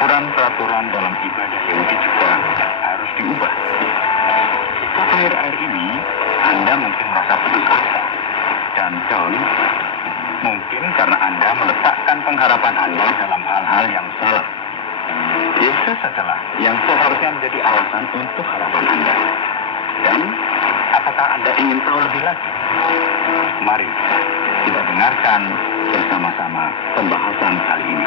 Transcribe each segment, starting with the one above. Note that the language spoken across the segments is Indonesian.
peraturan dalam ibadah Yahudi juga harus diubah. Akhir-akhir ini, Anda mungkin merasa putus asa dan down, mungkin karena Anda meletakkan pengharapan Anda dalam hal-hal yang salah. Yesus adalah yang seharusnya menjadi alasan untuk harapan Anda. Dan apakah Anda ingin tahu lebih lagi? Mari kita dengarkan bersama-sama pembahasan kali ini.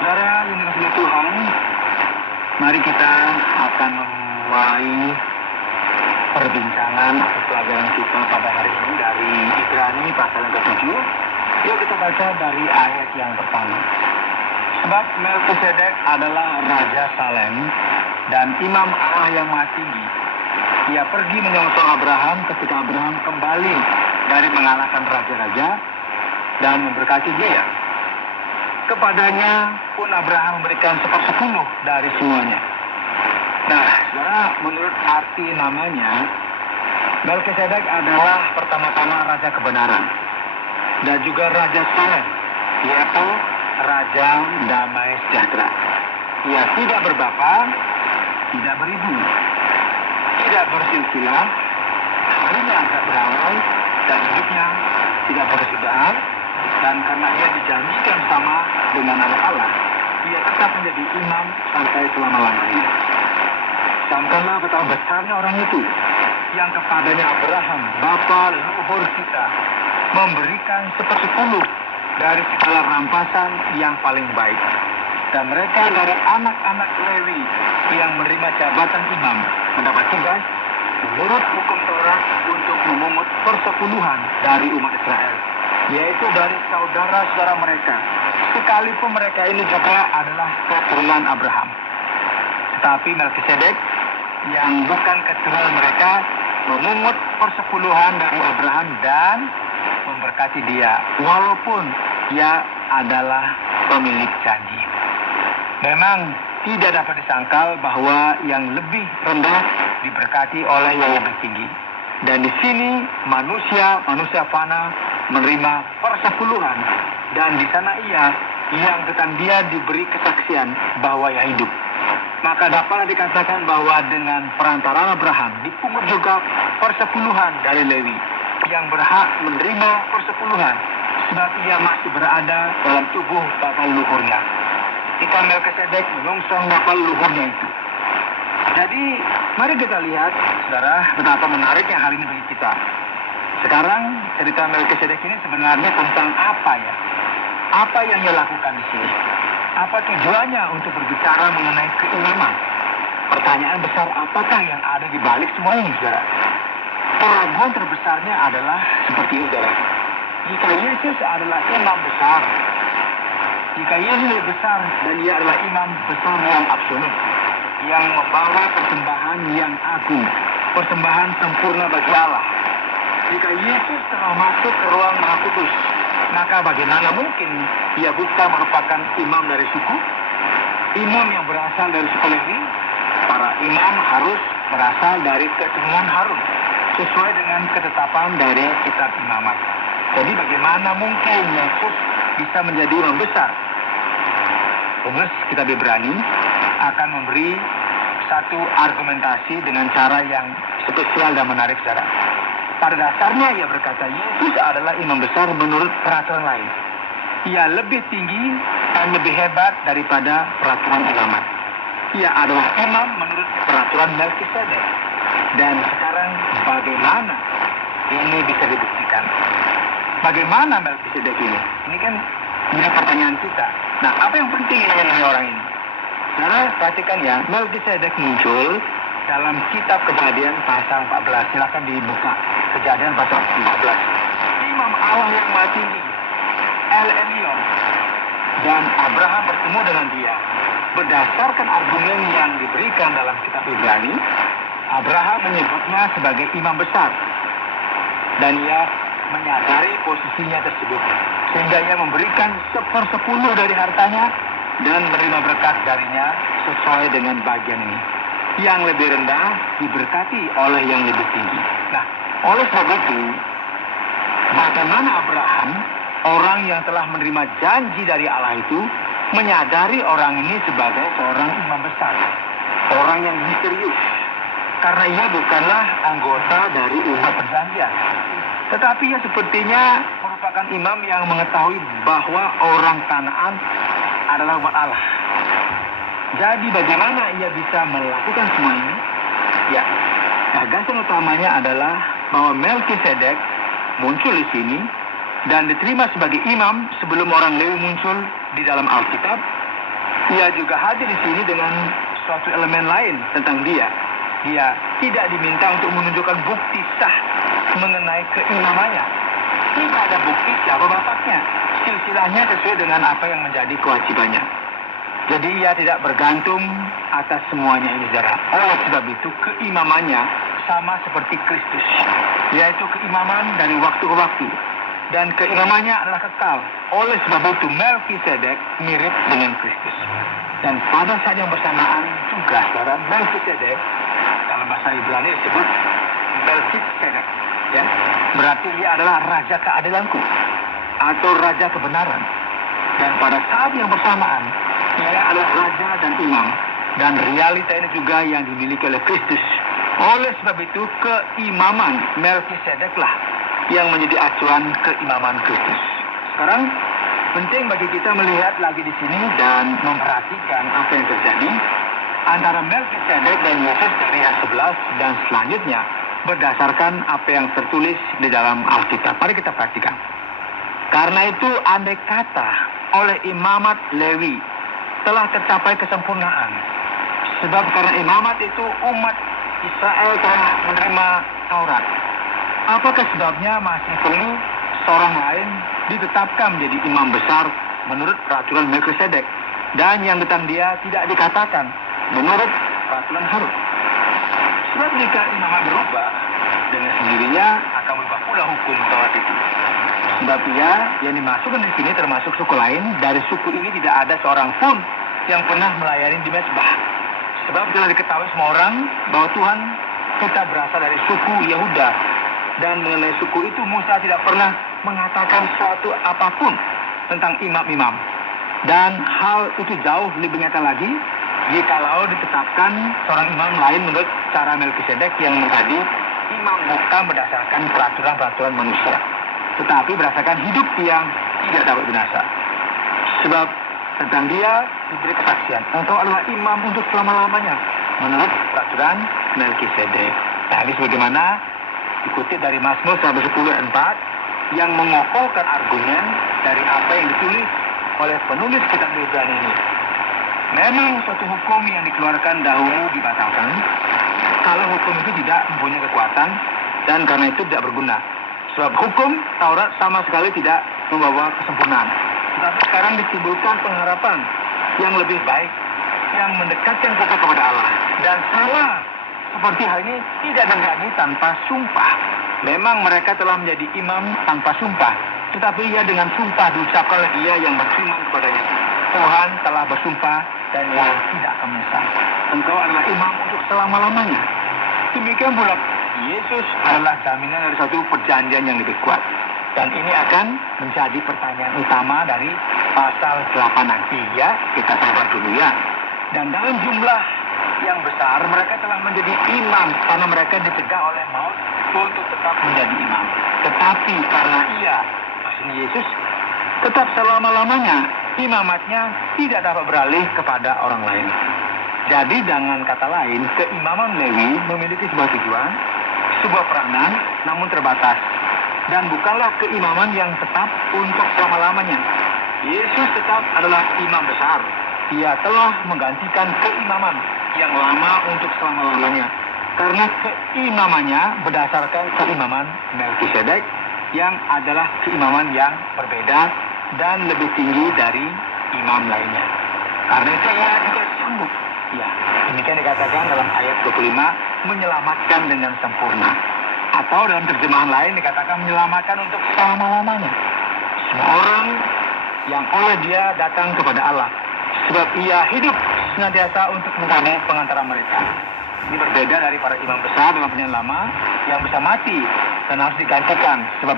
Saudara yang dikasihi Tuhan, mari kita akan memulai perbincangan atau pelajaran kita pada hari ini dari Ibrani pasal yang ke-7. Yuk kita baca dari ayat yang pertama. Sebab Melkisedek adalah Raja Salem dan Imam Allah yang Maha Tinggi. Ia pergi menyongsong Abraham ketika Abraham kembali dari mengalahkan raja-raja dan memberkati dia. Kepadanya pun Abraham memberikan 1/10 dari semuanya. Nah, saudara, menurut arti namanya, Melkisedek adalah pertama-tama Raja Kebenaran dan juga Raja Salem, yaitu Raja Damai Sejahtera. Ia tidak berbapa, tidak beribu, tidak bersilsilah, harinya agak berawal dan hidupnya tidak berkesudahan, dan karena ia dijanjikan sama dengan anak Allah, ia tetap menjadi imam sampai selama-lamanya. Camkanlah betapa besarnya orang itu yang kepadanya Abraham, bapa leluhur kita, memberikan 1/10 dari segala rampasan yang paling baik. Dan mereka dari anak-anak Lewi yang menerima jabatan imam mendapat tugas menurut hukum Taurat untuk memungut persepuluhan dari umat Israel, yaitu dari saudara-saudara mereka, sekalipun mereka ini juga adalah keturunan Abraham. Tetapi Melkisedek yang bukan keturunan mereka memungut persepuluhan dari Abraham dan memberkati dia, walaupun ia adalah pemilik janji. Memang tidak dapat disangkal bahwa yang lebih rendah diberkati oleh yang lebih tinggi. Dan di sini manusia fana menerima persepuluhan, dan di sana ia yang tentang dia diberi kesaksian bahwa ia hidup. Maka dapatlah dikatakan bahwa dengan perantaraan Abraham dipungut juga persepuluhan dari Lewi yang berhak menerima persepuluhan, sebab ia masih berada dalam tubuh bapa leluhurnya. Jika Melkisedek menyongsong bapa leluhurnya itu. Jadi, mari kita lihat, saudara, betapa menariknya hal ini bagi kita. Sekarang, cerita Melkisedek ini sebenarnya tentang apa ya? Apa yang ia lakukan di sini? Apa tujuannya untuk berbicara mengenai keimaman? Pertanyaan besar, apakah yang ada di balik semua ini, saudara? Keraguan terbesarnya adalah seperti ini, saudara. Jika Yesus adalah imam besar, jika Yesus lebih besar dan dia adalah imam besar yang absolut, yang membawa persembahan yang agung, persembahan sempurna bagi Allah. Jika Yesus telah masuk ke ruang Maha Kudus, maka bagaimana mungkin ia bukan merupakan imam dari suku? Imam yang berasal dari suku Lewi, para imam harus berasal dari keturunan Harun, sesuai dengan ketetapan dari kitab imamat. Jadi bagaimana mungkin Yesus bisa menjadi imam besar? Penulis kitab Ibrani akan memberi satu argumentasi dengan cara yang spesial dan menarik, saudara. Pada dasarnya ia berkata Yesus adalah imam besar menurut peraturan lain. Ia lebih tinggi dan lebih hebat daripada peraturan imamat. Ia adalah imam menurut peraturan Melkisedek. Dan sekarang bagaimana ini bisa dibuktikan? Bagaimana Melkisedek ini? Ini kan menjadi pertanyaan kita. Nah, apa yang penting mengenai orang ini? Saudara, perhatikan ya, Melkisedek muncul dalam kitab Kejadian pasal 14. Silakan dibuka Kejadian pasal 14. Imam Allah yang Maha Tinggi, El Elyon, dan Abraham bertemu dengan dia. Berdasarkan argumen yang diberikan dalam kitab Ibrani, Abraham menyebutnya sebagai imam besar, dan ia menyadari posisinya tersebut, sehingga ia memberikan 1/10 dari hartanya dan menerima berkat darinya sesuai dengan bagian ini. Yang lebih rendah diberkati oleh yang lebih tinggi. Nah, oleh sebab itu, bagaimana Abraham orang yang telah menerima janji dari Allah itu menyadari orang ini sebagai seorang imam besar, orang yang misterius, karena ia bukanlah anggota dari umat perjanjian, tetapi ia sepertinya merupakan imam yang mengetahui bahwa orang Kanaan adalah umat Allah. Jadi bagaimana ia bisa melakukan semua ini? Ya, gagasan utamanya adalah bahwa Melkisedek muncul di sini dan diterima sebagai imam sebelum orang Lewi muncul di dalam Alkitab. Ia juga hadir di sini dengan suatu elemen lain tentang dia. Dia tidak diminta untuk menunjukkan bukti sah mengenai keimamannya. Tidak ada bukti siapa bapaknya. Silsilahnya sesuai dengan apa yang menjadi kewajibannya. Jadi ia tidak bergantung atas semuanya ini, saudara. Oleh sebab itu keimamannya sama seperti Kristus, yaitu keimaman dari waktu ke waktu. Dan keimamannya adalah kekal. Oleh sebab itu Melkisedek mirip dengan Kristus. Dan pada saat yang bersamaan juga, saudara, Melkisedek dalam bahasa Ibrani disebut Melkisedek, ya, berarti dia adalah raja keadilanku atau raja kebenaran. Dan pada saat yang bersamaan ia adalah raja dan imam. Dan realita ini juga yang dimiliki oleh Kristus. Oleh sebab itu keimaman Melkisedeklah yang menjadi acuan keimaman Kristus. Sekarang penting bagi kita melihat lagi di sini dan memperhatikan apa yang terjadi antara Melkisedek dan Yesus dari ayat 11 dan selanjutnya berdasarkan apa yang tertulis di dalam Alkitab. Mari kita perhatikan. Karena itu andai kata oleh imamat Lewi telah tercapai kesempurnaan. Sebab karena imamat itu umat Israel telah menerima Taurat. Apakah sebabnya masih perlu seorang lain ditetapkan menjadi imam besar menurut peraturan Melkisedek, dan yang tentang dia tidak dikatakan menurut peraturan Harun? Sebab jika imamat berubah, dengan sendirinya akan berubah pula hukum Taurat itu. Sebab ia yang dimasukkan di sini termasuk suku lain. Dari suku ini tidak ada seorang pun yang pernah melayani di mezbah. Sebab telah diketahui semua orang bahwa Tuhan kita berasal dari suku Yehuda. Dan mengenai suku itu Musa tidak pernah mengatakan suatu apapun tentang imam-imam. Dan hal itu jauh lebih nyata lagi jikalau ditetapkan seorang imam lain menurut cara Melkisedek yang menjadi imam bukan berdasarkan peraturan-peraturan manusia, tetapi berdasarkan hidup yang tidak dapat binasa. Sebab tentang dia diberi kesaksian, engkau adalah imam untuk selama-lamanya menurut peraturan Melkisedek. Nah, ini sebagaimana dikutip dari Mazmur 110 ayat 4 yang mengokohkan argumen dari apa yang ditulis oleh penulis kitab Ibrani ini. Memang suatu hukum yang dikeluarkan dahulu dibatalkan kalau hukum itu tidak mempunyai kekuatan dan karena itu tidak berguna. Sebab hukum Taurat sama sekali tidak membawa kesempurnaan. Tetapi sekarang ditimbulkan pengharapan yang lebih baik, yang mendekatkan kita kepada Allah. Dan sama seperti hal ini tidak terjadi tanpa sumpah. Memang mereka telah menjadi imam tanpa sumpah, tetapi ia dengan sumpah diucapkan oleh dia yang beriman kepadanya. Tuhan telah bersumpah dan ia tidak akan menyesal. Engkau adalah imam untuk selama-lamanya. Demikian pula Yesus adalah jaminan dari satu perjanjian yang lebih kuat. Dan ini akan menjadi pertanyaan utama dari pasal 8 nanti, ya. Kita sabar dulu, ya. Dan dalam jumlah yang besar mereka telah menjadi imam karena mereka dicegah oleh maut untuk tetap menjadi imam. Tetapi karena ia, maksudnya Yesus, tetap selama-lamanya, imamatnya tidak dapat beralih kepada orang lain. Jadi dengan kata lain, keimaman Lewi memiliki sebuah tujuan, sebuah peranan, namun terbatas. Dan bukanlah keimaman yang tetap untuk selama-lamanya. Yesus tetap adalah imam besar. Ia telah menggantikan keimaman yang lama untuk selama-lamanya. Karena keimamannya berdasarkan keimaman Melkisedek yang adalah keimaman yang berbeda dan lebih tinggi dari imam lainnya. Karena itu ia juga sanggup. Ya, demikian dikatakan dalam ayat 25, menyelamatkan dengan sempurna. Atau dalam terjemahan lain dikatakan menyelamatkan untuk selama-lamanya. Semua orang yang oleh dia datang kepada Allah. Sebab ia hidup senantiasa untuk menjadi pengantara mereka. Ini berbeda dari para imam besar dalam perjanjian lama yang bisa mati dan harus digantikan. Sebab